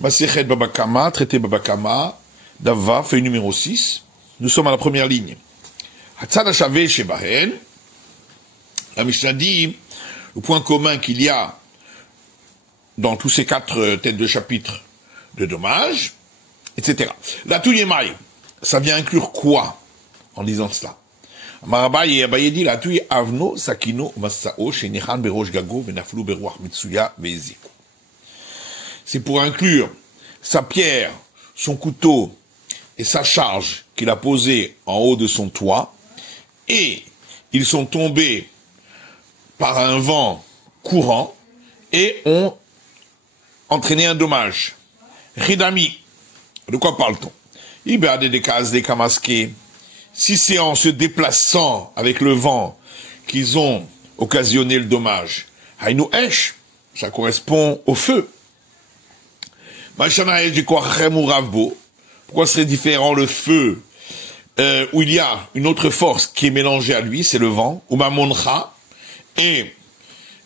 Masechet Baba Kama, traité Baba Kama, Dava, feuille numéro 6. Nous sommes à la première ligne. Hatzad Hashave Shebahen, la Mishnah dit, le point commun qu'il y a dans tous ces 4 têtes de chapitre de dommages, etc. La Touyemaï, ça vient inclure quoi en disant cela? Marabaye et Abaye dit, la Touye Avno, Sakino, Masao, Shenichan, Berosh Gago, Venaflou, Berouach, Mitsuya, Beziku. C'est pour inclure sa pierre, son couteau et sa charge qu'il a posée en haut de son toit, et ils sont tombés par un vent courant et ont entraîné un dommage. Ridami, de quoi parle-t-on? Ibade des cases des Kamaske, si c'est en se déplaçant avec le vent qu'ils ont occasionné le dommage, Haïnou Esh, ça correspond au feu. Pourquoi serait différent le feu où il y a une autre force qui est mélangée à lui, c'est le vent, ou Mamoncha, et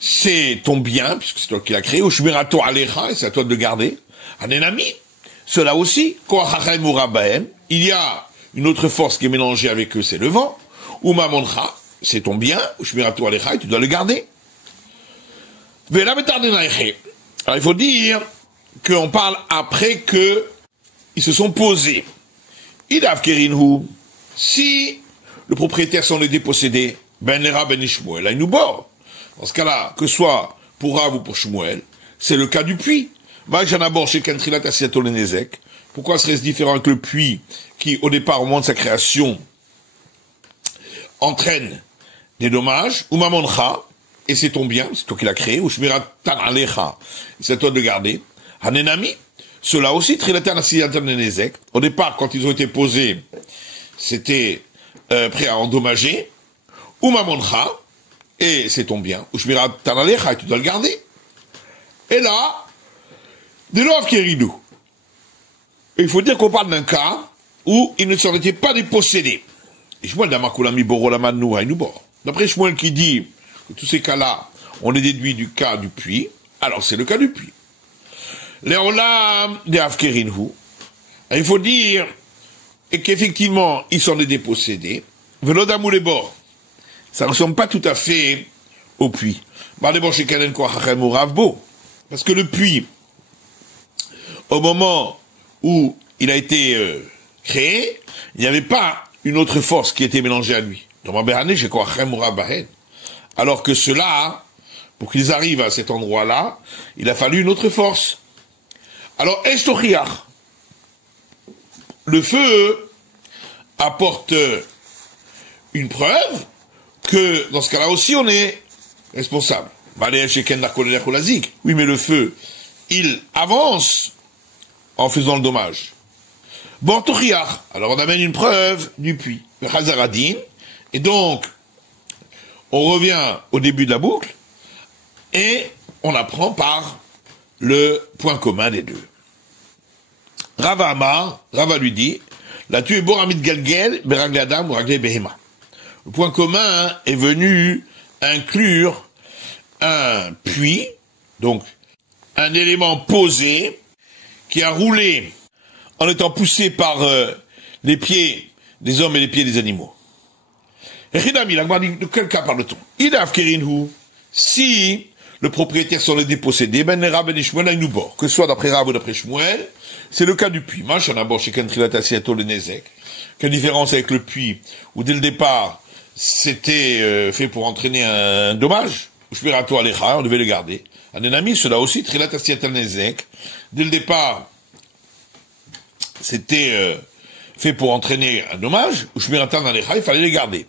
c'est ton bien, puisque c'est toi qui l'as créé, ou Shmirato Alecha, et c'est à toi de le garder. Anenami, cela aussi, il y a une autre force qui est mélangée avec eux, c'est le vent, ou Mamoncha, c'est ton bien, ou Shmirato Alecha, et tu dois le garder. Alors il faut dire qu'on parle après que ils se sont posés. Idav Kerinhu, si le propriétaire s'en est dépossédé, ben Lera ben Ishmuel, il nous bord. Dans ce cas-là, que ce soit pour Rav ou pour Shmuel, c'est le cas du puits. Pourquoi serait-ce différent avec le puits qui, au départ, au moment de sa création, entraîne des dommages, ou Mamoncha, et c'est ton bien, c'est toi qui l'as créé, ou Shmirat Alecha, c'est à toi de le garder. Hanenami, cela aussi, au départ, quand ils ont été posés, c'était prêt à endommager, ou Mamoncha, et c'est ton bien, ou Shmirat Tanalecha, tu dois le garder. Et là, dès lors qu'il il faut dire qu'on parle d'un cas où ils ne s'en étaient pas dépossédés. Et Shmuel d'Amakulami Borolamannou Haïnoubor. D'après Shmuel qui dit que tous ces cas-là, on les déduit du cas du puits, alors c'est le cas du puits. Léolam de Afkerinhu. Il faut dire qu'effectivement, ils sont des dépossédés. Velodamou les bords. Ça ne ressemble pas tout à fait au puits. Parce que le puits, au moment où il a été créé, il n'y avait pas une autre force qui était mélangée à lui. Alors que cela, pour qu'ils arrivent à cet endroit-là, il a fallu une autre force. Alors, Estochiach, le feu apporte une preuve que dans ce cas-là aussi on est responsable. Oui, mais le feu, il avance en faisant le dommage. Bortochiach, alors on amène une preuve du puits. Et donc, on revient au début de la boucle et on apprend par le point commun des deux. Rava Amar, Rava lui dit, la tu es Boramid Galgel, Beragle Adam ou Ragle Behema. Le point commun est venu inclure un puits, donc un élément posé, qui a roulé en étant poussé par les pieds des hommes et les pieds des animaux. Et Ridami, la dit, de quel cas parle-t-on? Idav Kerinhu, si le propriétaire s'en est dépossédé, ben Rav ben Shmuel Haïnoubor, que ce soit d'après Rav ou d'après Shmuel, c'est le cas du puits. Quelle différence avec le puits, où dès le départ, c'était fait pour entraîner un dommage, on devait le garder. Anenami, cela aussi, dès le départ, c'était fait pour entraîner un dommage, il fallait les garder.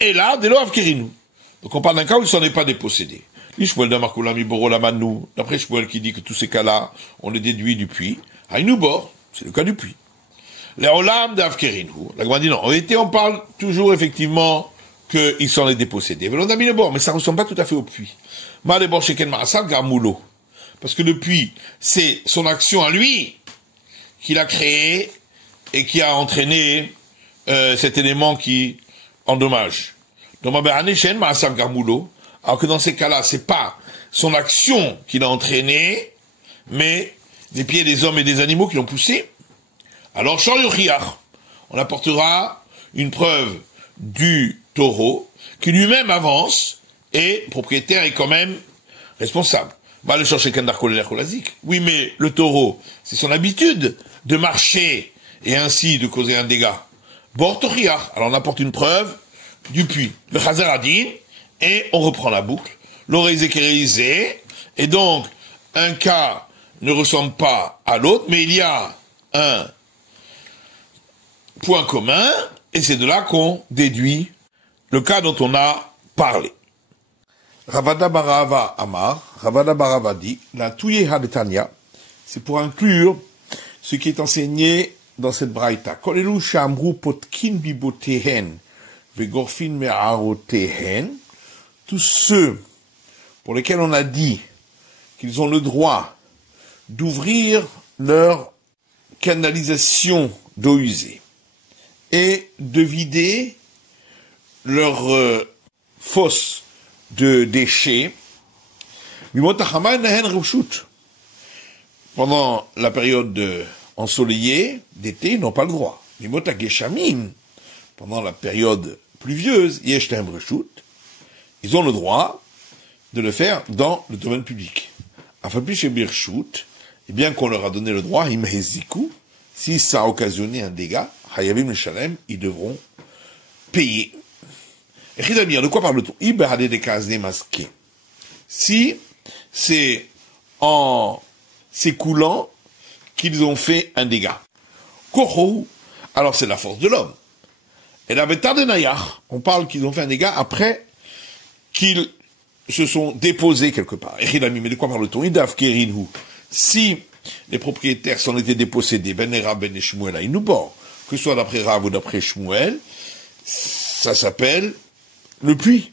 Et là, dès lors, donc on parle d'un cas où il ne s'en est pas dépossédé. D'après Shmuel qui dit que tous ces cas-là, on les déduit du puits, Haïnoubor, c'est le cas du puits. Les Olam d'Afkerinu, la Gemara dit non, en réalité on parle toujours effectivement qu'il s'en est dépossédé. Mais ça ne ressemble pas tout à fait au puits. Parce que le puits, c'est son action à lui qu'il a créé et qui a entraîné cet élément qui endommage. Donc, alors que dans ces cas-là, c'est pas son action qui l'a entraîné, mais les pieds des hommes et des animaux qui l'ont poussé, alors Shor Yochiach, on apportera une preuve du taureau qui lui-même avance et propriétaire est quand même responsable. Va le chercher oui, mais le taureau, c'est son habitude de marcher et ainsi de causer un dégât. Bortochiach, alors on apporte une preuve du puits. Le Chazaradin, et on reprend la boucle. L'oreille kéréisé, et donc un cas ne ressemble pas à l'autre, mais il y a un point commun, et c'est de là qu'on déduit le cas dont on a parlé. Ravada Barava Amar, Ravada Barava dit, la Touye Hadetania, c'est pour inclure ce qui est enseigné dans cette braïta. Kolelu Shamru Potkin Bibotehen, Vegorfin Me'arotehen, tous ceux pour lesquels on a dit qu'ils ont le droit d'ouvrir leur canalisation d'eau usée et de vider leur fosse de déchets, pendant la période ensoleillée d'été, ils n'ont pas le droit. Pendant la période pluvieuse, ils ont le droit de le faire dans le domaine public. Et bien qu'on leur a donné le droit, si ça a occasionné un dégât, ils devront payer. De quoi parle-t-on? Si c'est en s'écoulant qu'ils ont fait un dégât. Alors c'est la force de l'homme. Et la bêta de Nayach, on parle qu'ils ont fait un dégât après qu'ils se sont déposés quelque part. Mais de quoi parle-t-on? Si les propriétaires s'en étaient dépossédés, ben Rab ben Shmuel Inubor, que ce soit d'après Rav ou d'après Shmuel, ça s'appelle le puits.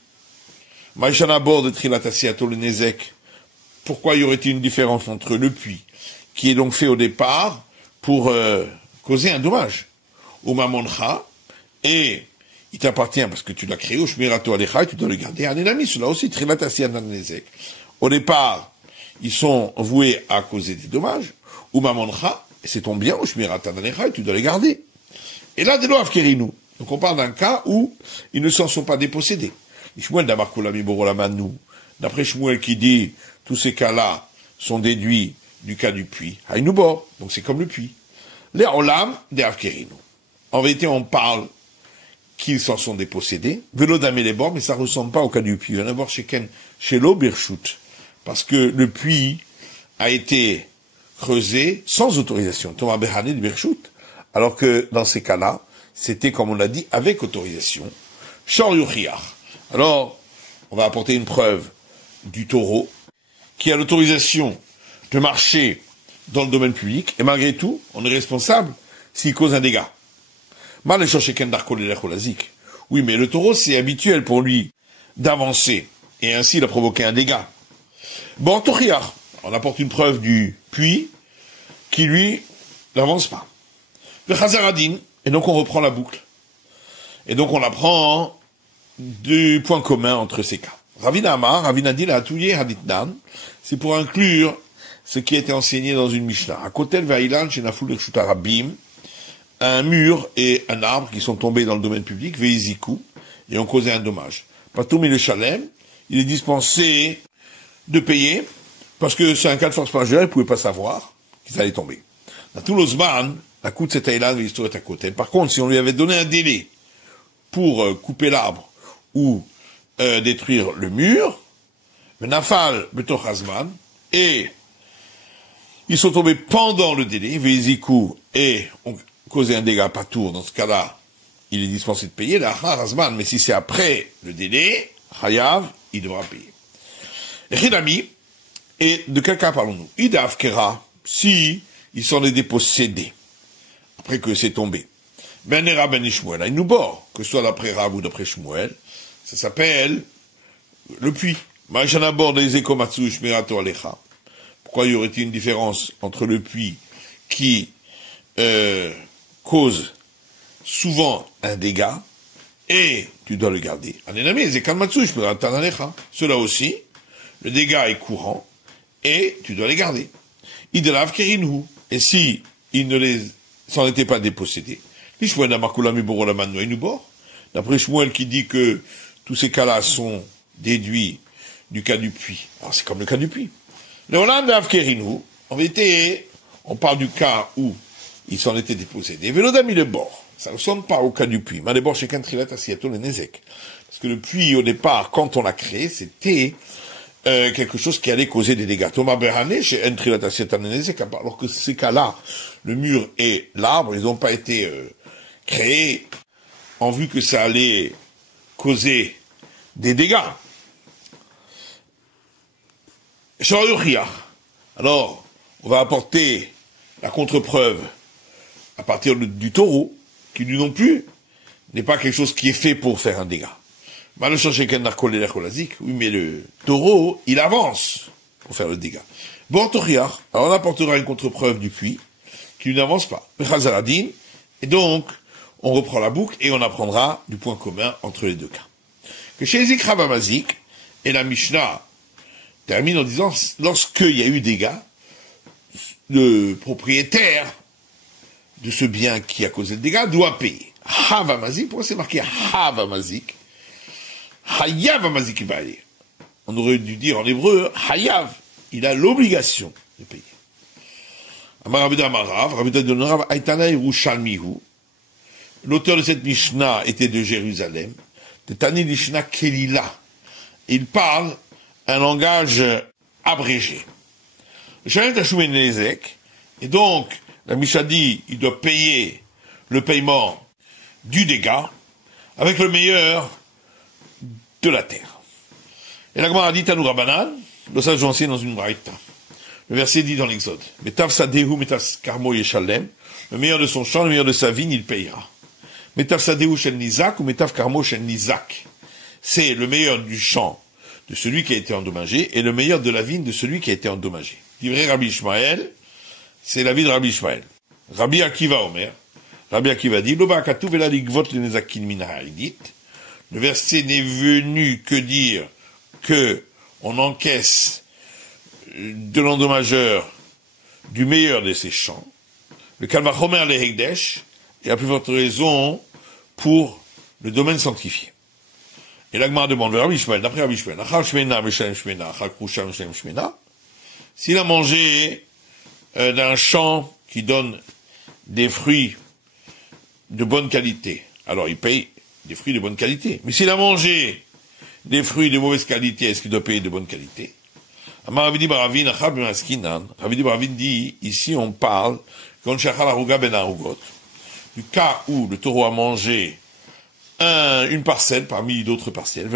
Maïchanabor de Trilatasiato le Nezek. Pourquoi y aurait-il une différence entre le puits, qui est donc fait au départ pour causer un dommage, ou Mamoncha, et il t'appartient parce que tu l'as créé, au Shmirato Alecha, et tu dois le garder. Un ennemi, cela aussi, Trilatasiato le Nezek. Au départ, ils sont voués à causer des dommages, ou Mamoncha, et c'est ton bien, au Shmirato Alecha, et tu dois le garder. Et là, de l'Oav Kerinu. Donc on parle d'un cas où ils ne s'en sont pas dépossédés. Shmuel d'Amarkolami Borolamanou, d'après Shmuel qui dit, tous ces cas-là sont déduits du cas du puits. Haïnoubor, donc c'est comme le puits. Les Olam de Avkerinu. En vérité, on parle qu'ils s'en sont dépossédés. Velodame les bords, mais ça ne ressemble pas au cas du puits. Il y en a d'abord chez l'eau Birchut. Parce que le puits a été creusé sans autorisation. Thomas Behane de Birchut. Alors que dans ces cas-là, c'était, comme on l'a dit, avec autorisation. Shor Yochiach. Alors, on va apporter une preuve du taureau qui a l'autorisation de marcher dans le domaine public, et malgré tout, on est responsable s'il cause un dégât. Oui, mais le taureau, c'est habituel pour lui d'avancer, et ainsi il a provoqué un dégât. Bon, Tochiach, on apporte une preuve du puits qui, lui, n'avance pas. Le Chazaradin, et donc on reprend la boucle. Et donc on apprend du point commun entre ces cas. Ravina Amar, Ravina dit la Atouye Haditnan, c'est pour inclure ce qui a été enseigné dans une Mishnah. À Kotel Vailan, chez Nafoul Rabim, un mur et un arbre qui sont tombés dans le domaine public, Veiziku, et ont causé un dommage. Patoum et le Shalem, il est dispensé de payer, parce que c'est un cas de force majeure, il ne pouvait pas savoir qu'ils allaient tomber. Dans tout l'Osman, la coûte cette Aïlan, l'histoire est à côté. Par contre, si on lui avait donné un délai pour couper l'arbre ou détruire le mur, Nafal Betoch Hazman, et ils sont tombés pendant le délai, Veiziku, et ont causé un dégât pas tour, dans ce cas-là, il est dispensé de payer, la Hazman, mais si c'est après le délai, Chayav, il devra payer. Rinami, et de quel cas parlons-nous? Idav Kera, si il s'en est dépossédé, après que c'est tombé. Ben Nera ben Ishmuel, il nous bord, que ce soit d'après Rav ou d'après Shmuel, ça s'appelle le puits. Pourquoi y aurait-il une différence entre le puits qui cause souvent un dégât et tu dois le garder? Cela aussi, le dégât est courant et tu dois les garder. Idelav Kerinu. Et si il ne s'en était pas dépossédé, d'après Shmuel qui dit que tous ces cas-là sont déduits du cas du puits. Alors c'est comme le cas du puits. Le Olam de Avkerinu, en vérité, on parle du cas où il s'en était dépossédé. Velodami le bord. Ça ne ressemble pas au cas du puits. Mais d'abord, chez Kentrilat Asiato le Nezek. Parce que le puits, au départ, quand on l'a créé, c'était quelque chose qui allait causer des dégâts. Thomas Berhané, chez Kentrilat Asiato le Nezek, alors que ces cas-là, le mur et l'arbre, ils n'ont pas été créés en vue que ça allait causer des dégâts. Alors, on va apporter la contre-preuve à partir du taureau, qui lui non plus n'est pas quelque chose qui est fait pour faire un dégât. Oui, mais le taureau, il avance pour faire le dégât. Bon, alors on apportera une contre-preuve du puits, qui n'avance pas. Et donc, on reprend la boucle et on apprendra du point commun entre les deux cas. Que chez Ezik Rabamazik, et la Mishnah termine en disant, lorsqu'il y a eu dégâts, le propriétaire de ce bien qui a causé le dégât doit payer. Havamazik, pourquoi c'est marqué Havamazik? Hayavamazik Baye. On aurait dû dire en hébreu, Hayav, il a l'obligation de payer. L'auteur de cette Mishnah était de Jérusalem, de Tani Lishna Kelila. Il parle un langage abrégé. Et donc, la Mishnah dit, il doit payer le paiement du dégât avec le meilleur de la terre. Et la Gemara dit, Tanou Rabbanan, le sage ancien dans une braïta. Le verset dit dans l'Exode, Metav Sadehu, Metav Karmo Yeshalem, le meilleur de son champ, le meilleur de sa vigne, il payera. Metav Sadehu Shel Nizak ou Metav Karmo Shel Nizak. C'est le meilleur du champ de celui qui a été endommagé et le meilleur de la vigne de celui qui a été endommagé. Livré Rabbi Ishmael, c'est la vie de Rabbi Ishmael. Rabbi Akiva Omer, Rabbi Akiva dit, le verset n'est venu que dire que on encaisse de l'endommageur du meilleur de ses champs. Le Kalvachomer le Hekdesh, et à plus forte raison pour le domaine sanctifié. Et l'Agmara demande, Rabbi Ishmael, d'après Rabbi Ishmael, s'il a mangé d'un champ qui donne des fruits de bonne qualité, alors il paye des fruits de bonne qualité. Mais s'il a mangé des fruits de mauvaise qualité, est-ce qu'il doit payer de bonne qualité? Ravidi Baravin dit, ici on parle, du cas où le taureau a mangé une parcelle parmi d'autres parcelles.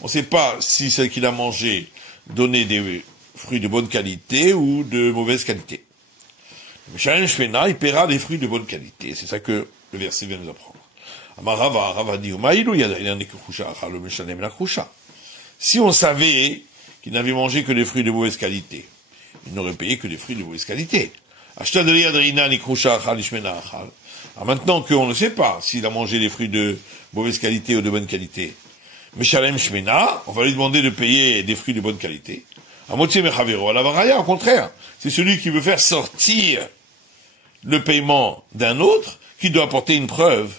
On ne sait pas si celle qu'il a mangé donnait des fruits de bonne qualité ou de mauvaise qualité. Il paiera des fruits de bonne qualité. C'est ça que le verset vient nous apprendre. Si on savait qu'il n'avait mangé que des fruits de mauvaise qualité, il n'aurait payé que des fruits de mauvaise qualité. Alors maintenant qu'on ne sait pas s'il a mangé des fruits de mauvaise qualité ou de bonne qualité, on va lui demander de payer des fruits de bonne qualité. Au contraire, c'est celui qui veut faire sortir le paiement d'un autre qui doit apporter une preuve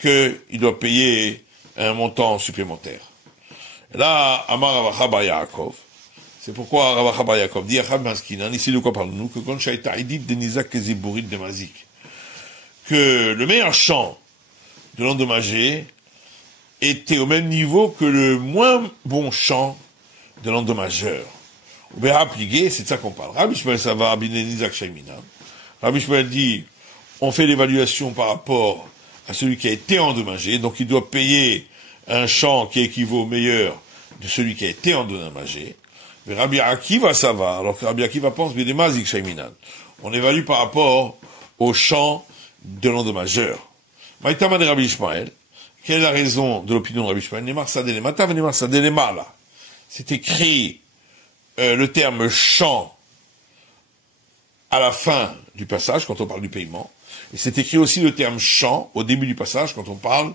qu'il doit payer un montant supplémentaire. Et là, Amar Ravacha bar Yaakov, c'est pourquoi Ravacha bar Yaakov dit, ici de quoi parlons-nous, que quand Shaita Edit de Nizak Keziburit de Mazik, que le meilleur champ de l'endommagé était au même niveau que le moins bon champ de l'endommageur. Ou bien appliqué, c'est de ça qu'on parle. Rabbi Shmuel ça va, Rabbi Nizak Shaimina. Rabbi Shmuel dit, on fait l'évaluation par rapport à celui qui a été endommagé, donc il doit payer un champ qui équivaut au meilleur de celui qui a été endommagé. Mais Rabbi Akiva ça va, alors que Rabbi Akiva pense, mais des mazik shaiminan. On évalue par rapport au champ de l'endommageur. Maïtama de Rabbi Ishmael, quelle est la raison de l'opinion de Rabbi Ishmael? C'est écrit le terme champ à la fin du passage, quand on parle du paiement. Et c'est écrit aussi le terme champ au début du passage, quand on parle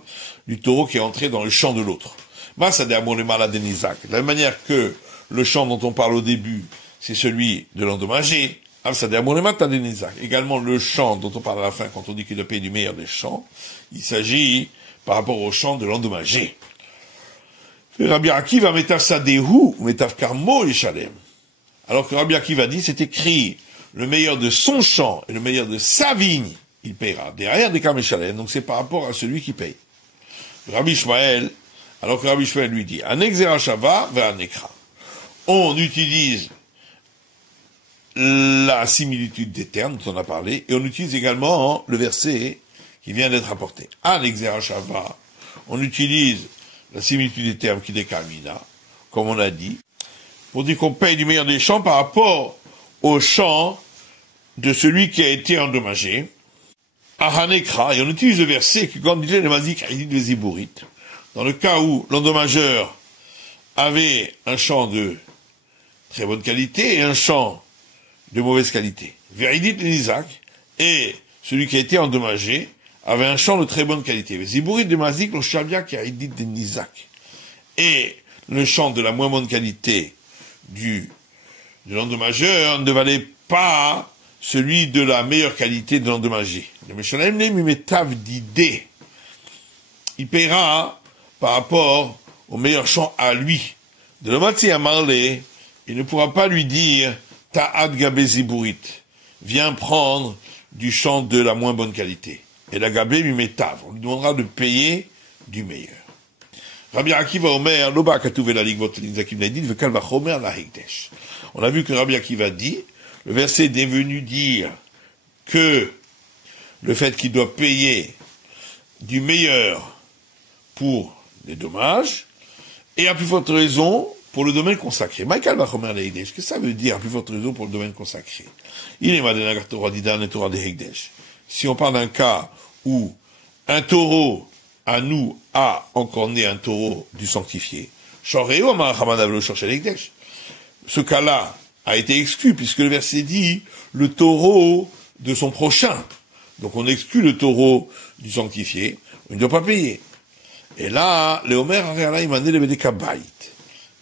du taureau qui est entré dans le champ de l'autre. De la même manière que le champ dont on parle au début, c'est celui de l'endommagé. Également le champ dont on parle à la fin quand on dit qu'il doit payer du meilleur des champs, il s'agit par rapport au champ de l'endommagé. Rabbi Akiva metav sadehu, metav karmo et shalem. Alors que Rabbi Akiva dit, c'est écrit, le meilleur de son champ et le meilleur de sa vigne, il payera. Derrière des karmo et shalem, donc c'est par rapport à celui qui paye. Rabbi Shmuel, alors que Rabbi Shmuel lui dit, un exerachava vers un ekra. On utilise la similitude des termes dont on a parlé, et on utilise également le verset qui vient d'être apporté. Un exerachava, on utilise la similitude des termes qui décamina, comme on a dit, pour dire qu'on paye du meilleur des champs par rapport au champ de celui qui a été endommagé. Ahanekra, et on utilise le verset qui, comme disait le Mazik Haïdit de Zibourit, dans le cas où l'endommageur avait un champ de très bonne qualité et un champ de mauvaise qualité. Veridit Isaac, et celui qui a été endommagé avait un champ de très bonne qualité. Zibourit de Mazik, le Shavia qui a dit de Isaac. Et le champ de la moins bonne qualité de l'endommageur ne valait pas celui de la meilleure qualité de l'endommagé. Le Meshalem Mimetav d'idée. Il paiera par rapport au meilleur champ à lui. De l'Omatsi à Marley, il ne pourra pas lui dire Ta'ad Gabé Zibourit, viens prendre du champ de la moins bonne qualité. Et la Gabé Mimetav, on lui demandera de payer du meilleur. Rabbi Akiva Omer, Loba Katouve la Ligvot Linzakim Naidin, Vekal Vachomer la Hekdesh. On a vu que Rabbi Akiva dit, le verset est venu dire que le fait qu'il doit payer du meilleur pour les dommages, et à plus forte raison pour le domaine consacré. Michael Vachomer la Hekdesh, qu'est-ce que ça veut dire à plus forte raison pour le domaine consacré? Il est Madenagar Torah Didan et Torah de Hekdesh. Si on parle d'un cas où un taureau à nous a encore né un taureau du sanctifié, ce cas-là a été exclu, puisque le verset dit le taureau de son prochain. Donc on exclut le taureau du sanctifié, on ne doit pas payer. Et là, le Omer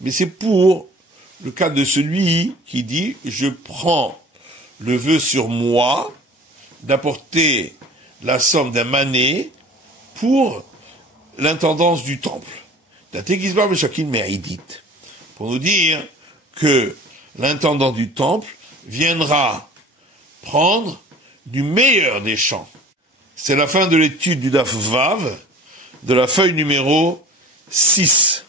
mais c'est pour le cas de celui qui dit je prends le vœu sur moi d'apporter la somme d'un mané pour l'intendance du temple. Pour nous dire que l'intendant du temple viendra prendre du meilleur des champs. C'est la fin de l'étude du Daf Vav, de la feuille numéro 6.